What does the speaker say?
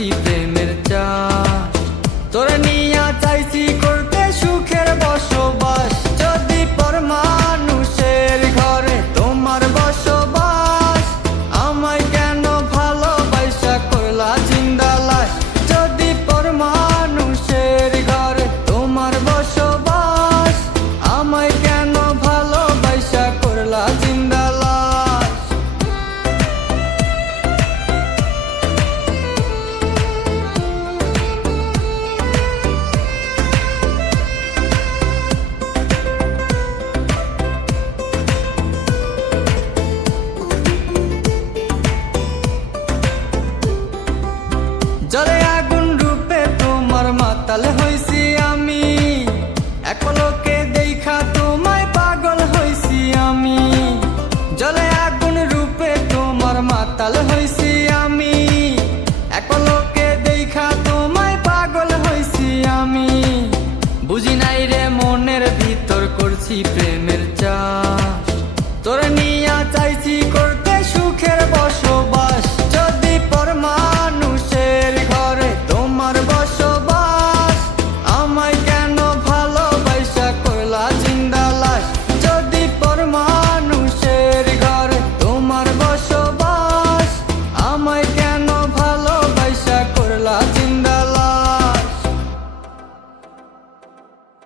করছি প্রেমের চাষ, তোরে নিয়া চাইছি করতে সুখের বসবাস। যদি পর মানুষের ঘরে তোমার বসবাস, আমায় কেন ভালোবাসা করলা জিন্দা লাশ। যদি পর মানুষের ঘরে তোমার বসবাস, আমায় কেন ভালোবাসা করলা জিন্দা লাশ। জলে আগুন রূপে তোমার মাতাল হইছি আমি, এক লোকে দেখা তোমায় পাগল হইছি আমি। জলে আগুন রূপে তোমার মাতাল হইছি আমি, এক লোকে দেখা তোমায় পাগল হইছি আমি। বুঝি নাই রে মনের ভিতর করছি প্রেম